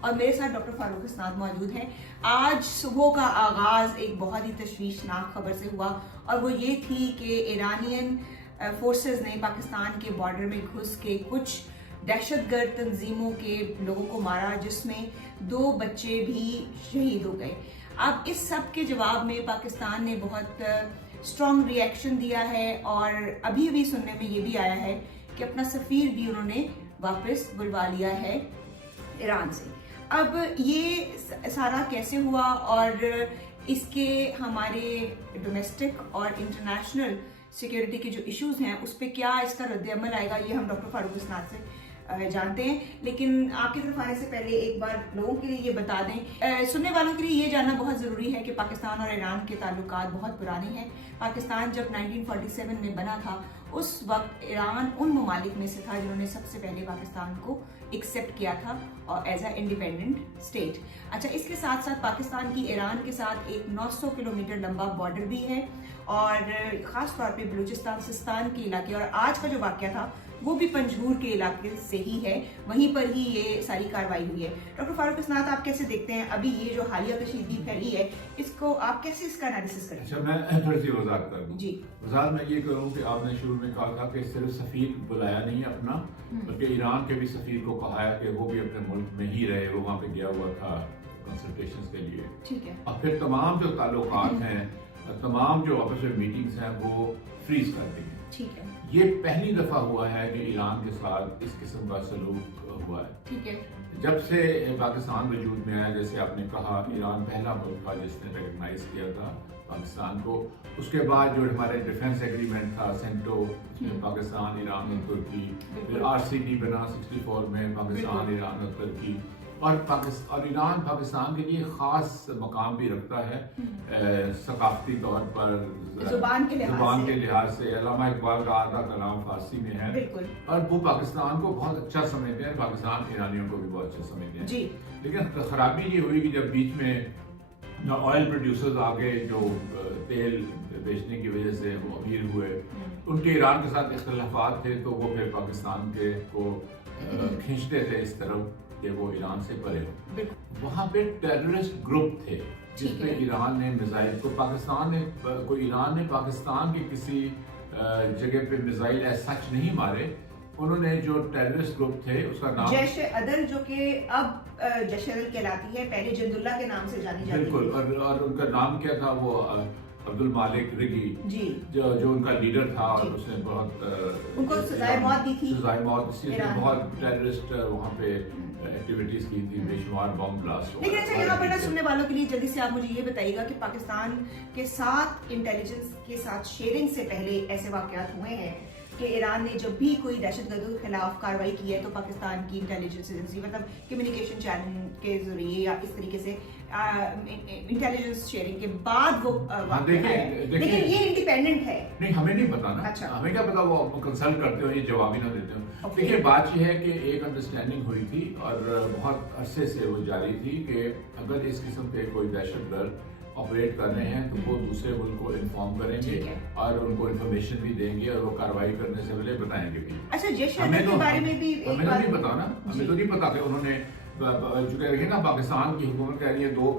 اور میرے ساتھ ڈاکٹر فاروق اسناد موجود ہیں. آج صبح کا آغاز ایک بہت ہی تشویشناک خبر سے ہوا اور وہ یہ تھی کہ ایرانین فورسز نے پاکستان کے بارڈر میں گھس کے کچھ دہشت گرد تنظیموں کے لوگوں کو مارا، جس میں 2 بچے بھی شہید ہو گئے. اب اس سب کے جواب میں پاکستان نے بہت اسٹرانگ ری ایکشن دیا ہے اور ابھی سننے میں یہ بھی آیا ہے کہ اپنا سفیر بھی انہوں نے واپس بلوا لیا ہے ایران سے. اب یہ سارا کیسے ہوا اور اس کے ہمارے ڈومیسٹک اور انٹرنیشنل سیکیورٹی کے جو ایشوز ہیں اس پہ کیا اس کا رد عمل آئے گا، یہ ہم ڈاکٹر فاروق اسناد سے جانتے ہیں. لیکن آپ کی طرف آنے سے پہلے ایک بار لوگوں کے لیے یہ بتا دیں، سننے والوں کے لیے یہ جاننا بہت ضروری ہے کہ پاکستان اور ایران کے تعلقات بہت پرانے ہیں. پاکستان جب 1947 میں بنا تھا اس وقت ایران ان ممالک میں سے تھا جنہوں نے سب سے پہلے پاکستان کو ایکسیپٹ کیا تھا اور ایز اے انڈیپینڈنٹ اسٹیٹ. اچھا، اس کے ساتھ ساتھ پاکستان کی ایران کے ساتھ ایک 900 کلومیٹر لمبا بارڈر بھی ہے اور خاص طور پہ بلوچستان سستان کے علاقے، اور آج کا جو واقعہ تھا وہ بھی پنجگور کے علاقے سے ہی ہے، وہیں پر ہی یہ ساری کاروائی ہوئی ہے. ڈاکٹر فاروق اسناد، آپ کیسے دیکھتے ہیں ابھی یہ جو حالیہ کشیدگی پھیلی ہے، اس کو آپ کیسے اس کا انالیسس کریں؟ اچھا، میں تھوڑی سی وضاحت کر دوں. جی وضاحت میں یہ کروں کہ آپ نے شروع میں کہا تھا کہ صرف سفیر بلایا نہیں اپنا، بلکہ ایران کے بھی سفیر کو کہا ہے کہ وہ بھی اپنے ملک میں ہی رہے، وہ وہاں پہ گیا ہوا تھا کنسلٹیشنز کے لیے. ٹھیک ہے. اور پھر تمام جو تعلقات ہیں، تمام جو آپس میں میٹنگز ہیں وہ فریز کر دی ہیں. ٹھیک ہے. یہ پہلی دفعہ ہوا ہے کہ ایران کے ساتھ اس قسم کا سلوک ہوا ہے. ٹھیک ہے. جب سے پاکستان وجود میں آیا، جیسے آپ نے کہا، ایران پہلا ملک تھا جس نے ریکگنائز کیا تھا پاکستان کو. اس کے بعد جو ہمارے ڈیفنس ایگریمنٹ تھا سینٹو، پاکستان، ایران اور ترکی، پھر RCD بنا 64 میں، پاکستان، ایران اور ترکی. اور ایران پاکستان کے لیے خاص مقام بھی رکھتا ہے ثقافتی طور پر، زبان کے لحاظ سے. علامہ اقبال کا آدھا کلام فارسی میں ہے. بالکل. اور وہ پاکستان کو بہت اچھا سمجھتے ہیں، پاکستان ایرانیوں کو بھی بہت اچھا سمجھتے ہیں. جی. لیکن خرابی یہ ہوئی کہ جب بیچ میں آئل پروڈیوسرز آگے جو تیل بیچنے کی وجہ سے وہ امیر ہوئے، ان کے ایران کے ساتھ اختلافات تھے، تو وہ پھر پاکستان کے کو کھینچتے تھے اس طرف کہ وہ ایران سے پرے ہو. وہاں پہ ٹیررسٹ گروپ تھے جس پہ ایران نے میزائل کو ایران نے پاکستان کے کسی جگہ پہ میزائل ایز سچ نہیں مارے. انہوں نے جو ٹیررسٹ گروپ تھے اس کا نام جیش عدل، جو کہ اب جیش عدل کہلاتی ہے، پہلے جند اللہ کے نام سے جانی جاتی ہے. بالکل. اور ان کا نام کیا تھا؟ وہ عبد المالک رگی، جی، جو ان کا لیڈر تھا. اور اس نے بہت ان کو سزائے موت دی تھی. سزائے موت، بہت ٹیررسٹ وہاں پہ ایکٹیویٹیز کی تھی، بے شمار بم بلاسٹ. لیکن اچھا، یہاں پر سننے والوں کے لیے جلدی سے آپ مجھے یہ بتائیے گا کہ پاکستان کے ساتھ انٹیلیجنس کے ساتھ شیئرنگ سے پہلے ایسے واقعات ہوئے ہیں کہ ایران نے جب بھی کوئی دہشت گردوں کے خلاف کاروائی کی ہے تو پاکستان کی انٹیلیجنس ایجنسی مطلب کمیونیکیشن چینل کے ذریعے یا اس طریقے سے انٹیلیجنس شیئرنگ کے بعد وہ واقعہ ہے، لیکن یہ انڈیپینڈنٹ ہے. نہیں، ہمیں نہیں پتا نا. اچھا، ہمیں کیا پتا، وہ کنسلٹ کرتے ہو، یہ جواب ہی نہ دیتے ہو. دیکھیے، بات یہ ہے کہ ایک انڈرسٹینڈنگ ہوئی تھی اور بہت عرصے سے وہ جاری تھی کہ اگر اس قسم کے کوئی دہشت گرد آپریٹ کر رہے ہیں تو وہ دوسرے ملک کو انفارم کریں گے اور ان کو انفارمیشن بھی دیں گے اور وہ کاروائی کرنے سے پہلے بتائیں گے بھی. اچھا، جیش عدل کے بارے میں بھی ہمیں تو نہیں پتا نا. ہمیں تو نہیں پتا کہ انہوں نے جو کہہ رہی ہے نا، پاکستان کی حکومت کہہ رہی ہے 2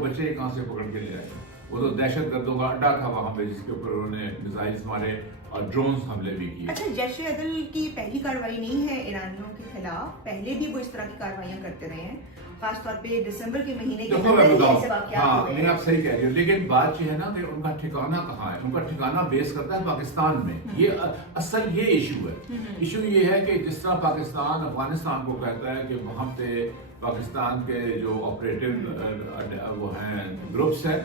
بچے کہاں سے پکڑ کے لے آئے. وہ تو دہشت گردوں کا اڈا تھا وہاں پہ جس کے اوپر انہوں نے میزائلز مارے اور ڈرونز حملے بھی کیے. اچھا، جیش عدل کی پہلی کاروائی نہیں ہے ایرانیوں کے خلاف، پہلے بھی وہ اس طرح کی کاروائیاں کرتے رہے ہیں، خاص طور پہ دسمبر کے مہینے کے اندر ایسے واقعات ہوئے. نہیں، آپ صحیح کہہ رہی ہو، لیکن بات یہ ہے نا کہ ان کا ٹھکانہ کہاں ہے. ان کا ٹھکانہ بیس کرتا ہے پاکستان میں. یہ اصل یہ ایشو ہے. ایشو یہ ہے کہ جس طرح پاکستان افغانستان کو کہتا ہے کہ وہاں پہ پاکستان کے جو آپریٹو وہ ہیں گروپس ہیں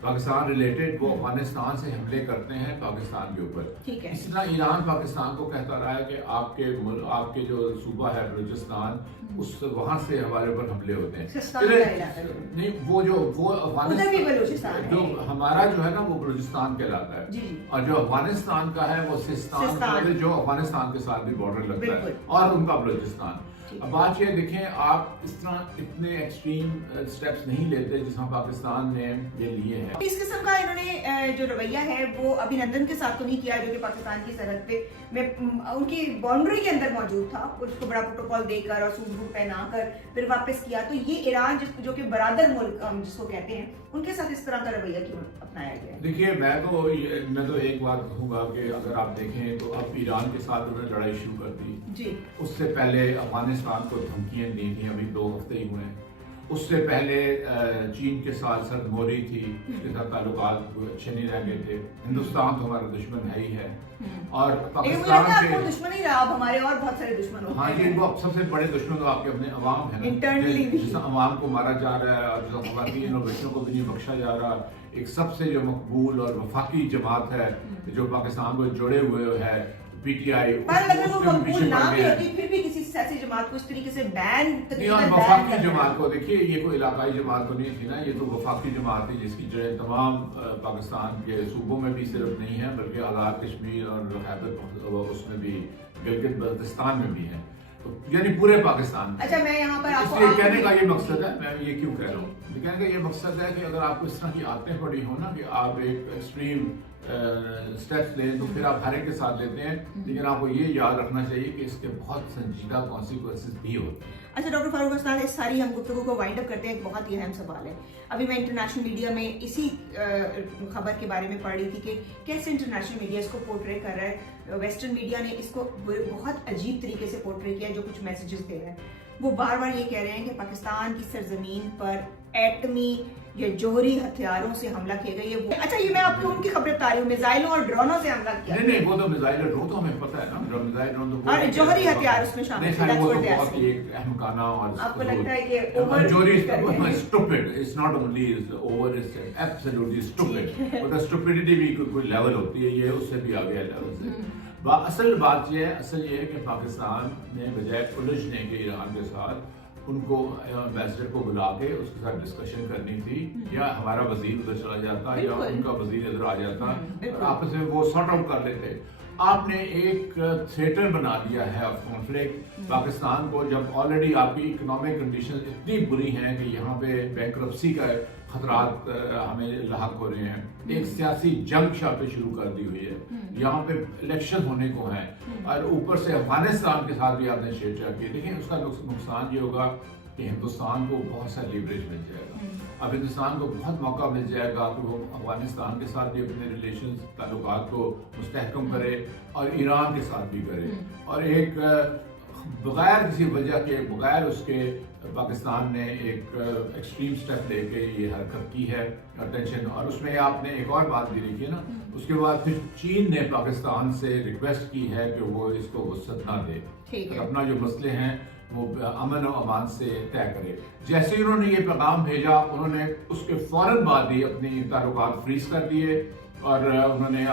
پاکستان ریلیٹڈ، وہ افغانستان سے حملے کرتے ہیں پاکستان کے اوپر. اس طرح ایران پاکستان کو کہتا رہا ہے کہ آپ کے جو صوبہ ہے بلوچستان، اس وہاں سے ہمارے اوپر حملے ہوتے ہیں. نہیں، وہ افغانستان جو ہمارا جو ہے نا وہ بلوچستان کہلاتا ہے، اور جو افغانستان کا ہے وہ سستان جو افغانستان کے ساتھ بھی بارڈر لگتا ہے، اور ان کا بلوچستان. اب بات یہ دیکھیں آپ اس طرح اتنے ایکسٹریم سٹیپس نہیں لیتے جس طرح پاکستان نے یہ لیے ہیں. اس قسم کا انہوں نے جو رویہ ہے وہ ابھی لندن کے ساتھ تو نہیں کیا جو کہ پاکستان کی سرحد پہ میں ان کی باؤنڈری کے اندر موجود تھا, اس کو بڑا پروٹوکول دے کر اور سوٹ بوٹ پہنا کر پھر واپس کیا. تو یہ ایران جو کہ برادر ملک جس کو کہتے ہیں ان کے ساتھ اس طرح کا رویہ کیوں اپنایا گیا؟ دیکھیے میں تو ایک بات کہوں گا کہ اگر آپ دیکھیں تو اب ایران کے ساتھ انہوں نے لڑائی شروع کر دی جی. اس سے پہلے افغانستان کو دھمکیاں دی تھیں, ابھی 2 ہفتے ہی ہوئے ہیں. اس سے پہلے چین کے ساتھ سرد موری تھی, اس کے ساتھ تعلقات اچھے نہیں رہ گئے تھے. ہندوستان تو ہمارا دشمن ہے ہی ہے, اور پاکستان کے دشمن ہی رہا, اب ہمارے اور بہت سارے دشمن ہوتے ہیں. ہاں جی, وہ سب سے بڑے دشمن تو آپ کے اپنے عوام ہیں, جس عوام کو مارا جا رہا ہے اور جس خواتین اور بچوں کو بھی نہیں بخشا جا رہا. ایک سب سے جو مقبول اور وفاقی جماعت ہے جو پاکستان کو جوڑے ہوئے ہے پی ٹی آئی, پھر بھی کسی سیاسی جماعت کو اس طریقے سے وفاقی جماعت کو دیکھیے, یہ کوئی علاقائی جماعت تو نہیں تھی نا, یہ تو وفاقی جماعت تھی جس کی جو ہے تمام پاکستان کے صوبوں میں بھی صرف نہیں ہے بلکہ آزاد کشمیر اور خیبر اس میں بھی, گلگت بلتستان میں بھی ہے, یعنی پورے پاکستان. اچھا, میں یہاں پر اس لیے کہنے کا یہ مقصد ہے, میں یہ کیوں کہہ رہا ہوں, کہنے کا یہ مقصد ہے کہ اگر آپ کو اس طرح کی عادتیں پڑی ہوں نا کہ آپ ایک ایکسٹریم اسٹیپس لیں تو پھر آپ ہر ایک کے ساتھ لیتے ہیں, لیکن آپ کو یہ یاد رکھنا چاہیے کہ اس کے بہت سنجیدہ کانسیکوینسز بھی ہوتے ہیں. اچھا ڈاکٹر فاروق استاد, اس ساری ہم گفتگو کو وائنڈ اپ کرتے ہیں. ایک بہت ہی اہم سوال ہے, ابھی میں انٹرنیشنل میڈیا میں اسی خبر کے بارے میں پڑھ رہی تھی کہ کیسے انٹرنیشنل میڈیا اس کو پورٹرے کر رہا ہے. ویسٹرن میڈیا نے اس کو بہت عجیب طریقے سے پورٹرے کیا, جو کچھ میسیجز دے رہے ہیں وہ بار بار یہ کہہ رہے ہیں کہ پاکستان کی سرزمین پر ایٹمی یا جوہری ہتھیاروں سے حملہ کیے گئے. اچھا, یہ میں آپ کو ان کی خبر بتا رہی ہوں, میزائلوں اور ڈرونوں سے حملہ کیا. نہیں, وہ تو میزائل اور ڈرون تو ہمیں پتہ ہے نا, میزائل ڈرون تو اور جوہری ہتھیار اس میں شامل ہیں. وہ تو بہت ہی ایک احمقانہ اور آپ کو لگتا ہے کہ over stupid, it's not only over, it's absolutely stupid. but the stupidity بھی کوئی لیول ہوتی ہے, یہ اس سے بھی آگے لیول سے. اصل بات یہ ہے کہ پاکستان نے بجائے الجھنے کے ایران کے ساتھ ان کو امبیسڈر کو بلا کے اس کے ساتھ ڈسکشن کرنی تھی, یا ہمارا وزیر ادھر چلا جاتا یا ان کا وزیر ادھر آ جاتا اور آپس میں وہ سارٹ آؤٹ کر لیتے. آپ نے ایک تھیٹر بنا دیا ہے آف کانفلکٹ پاکستان کو, جب آلریڈی آپ کی اکنامک کنڈیشن اتنی بری ہیں کہ یہاں پہ بینکرپسی کا خطرات ہمیں لاحق ہو رہے ہیں. ایک سیاسی جنگ شاہ پہ شروع کر دی ہوئی ہے, یہاں پہ الیکشن ہونے کو ہیں, اور اوپر سے افغانستان کے ساتھ بھی آپ نے چھیڑ چھاڑ کی. دیکھیں اس کا نقصان یہ ہوگا کہ ہندوستان کو بہت سا لیوریج مل جائے گا. اب ہندوستان کو بہت موقع مل جائے گا کہ وہ افغانستان کے ساتھ بھی اپنے ریلیشنز تعلقات کو مستحکم کرے اور ایران کے ساتھ بھی کرے, اور ایک بغیر کسی وجہ کے, بغیر اس کے پاکستان نے ایک ایکسٹریم سٹیپ لے کے یہ حرکت کی ہے ٹینشن. اور اس میں آپ نے ایک اور بات بھی دیکھی نا, اس کے بعد پھر چین نے پاکستان سے ریکویسٹ کی ہے کہ وہ اس کو وسعت نہ دے, اپنا جو مسئلے ہیں وہ امن و امان سے طے کرے. جیسے انہوں نے یہ پیغام بھیجا, انہوں نے اس کے فوراً بعد ہی اپنی تعلقات فریز کر دیے اور انہوں نے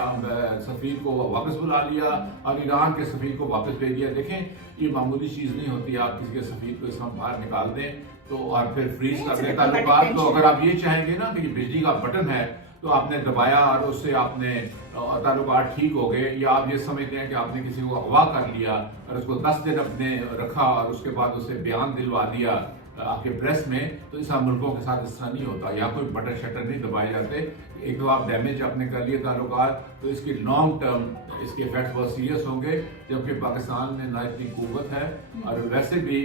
سفیر کو واپس بلا لیا اور ایران کے سفیر کو واپس بھیج دیا. دیکھیں یہ معمولی چیز نہیں ہوتی, آپ کسی کے سفیر کو اس میں باہر نکال دیں تو اور پھر فریز کر دیں تعلقات. تو اگر آپ یہ چاہیں گے نا کہ یہ بجلی کا بٹن ہے تو آپ نے دبایا اور اس سے آپ نے تعلقات ٹھیک ہو گئے, یا آپ یہ سمجھتے ہیں کہ آپ نے کسی کو اغوا کر لیا اور اس کو 10 دن اپنے رکھا اور اس کے بعد اسے بیان دلوا دیا آپ کے پریس میں, تو اس ملکوں کے ساتھ اس طرح نہیں ہوتا. یا کوئی بٹن شٹر نہیں دبائے جاتے. ایک تو آپ ڈیمیج آپ نے کر لیے تعلقات, تو اس کی لانگ ٹرم اس کے ایفیکٹس بہت سیریس ہوں گے, جبکہ پاکستان میں نہ اتنی قوت ہے اور ویسے بھی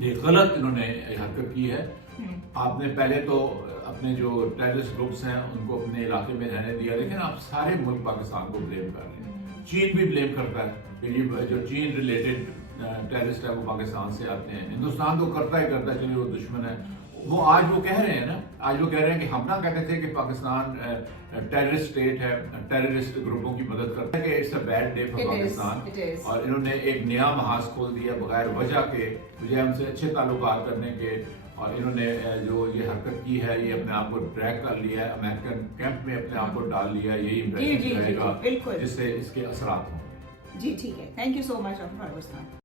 یہ غلط انہوں نے حرکت کی ہے. آپ نے پہلے تو اپنے جو ٹیررسٹ گروپس ہیں ان کو اپنے علاقے میں رہنے دیا, لیکن آپ سارے ملک پاکستان کو بلیم کر رہے ہیں. چین بھی بلیم کرتا ہے کہ یہ جو چین ریلیٹڈ ٹیررسٹ ہے وہ پاکستان سے آتے ہیں. ہندوستان تو کرتا ہی کرتا ہے, چلیے وہ دشمن ہے. وہ آج وہ کہہ رہے ہیں نا, آج وہ کہہ رہے ہیں کہ ہم نہ کہتے تھے کہ پاکستان ٹیررسٹ اسٹیٹ ہے, ٹیررسٹ گروپوں کی مدد کرتا ہے, کہ it's a bad day for Pakistan. اور انہوں نے ایک نیا محاذ کھول دیا بغیر وجہ کے, بجائے ہم سے اچھے تعلقات کرنے کے. اور انہوں نے جو یہ حرکت کی ہے یہ اپنے آپ کو ڈریگ کر لیا ہے, امریکن کیمپ میں اپنے آپ کو ڈال لیا ہے. یہی امپریشن رہے گا جس سے اس کے اثرات ہوں. جی ٹھیک ہے, thank you so much doctor Farooq استاد.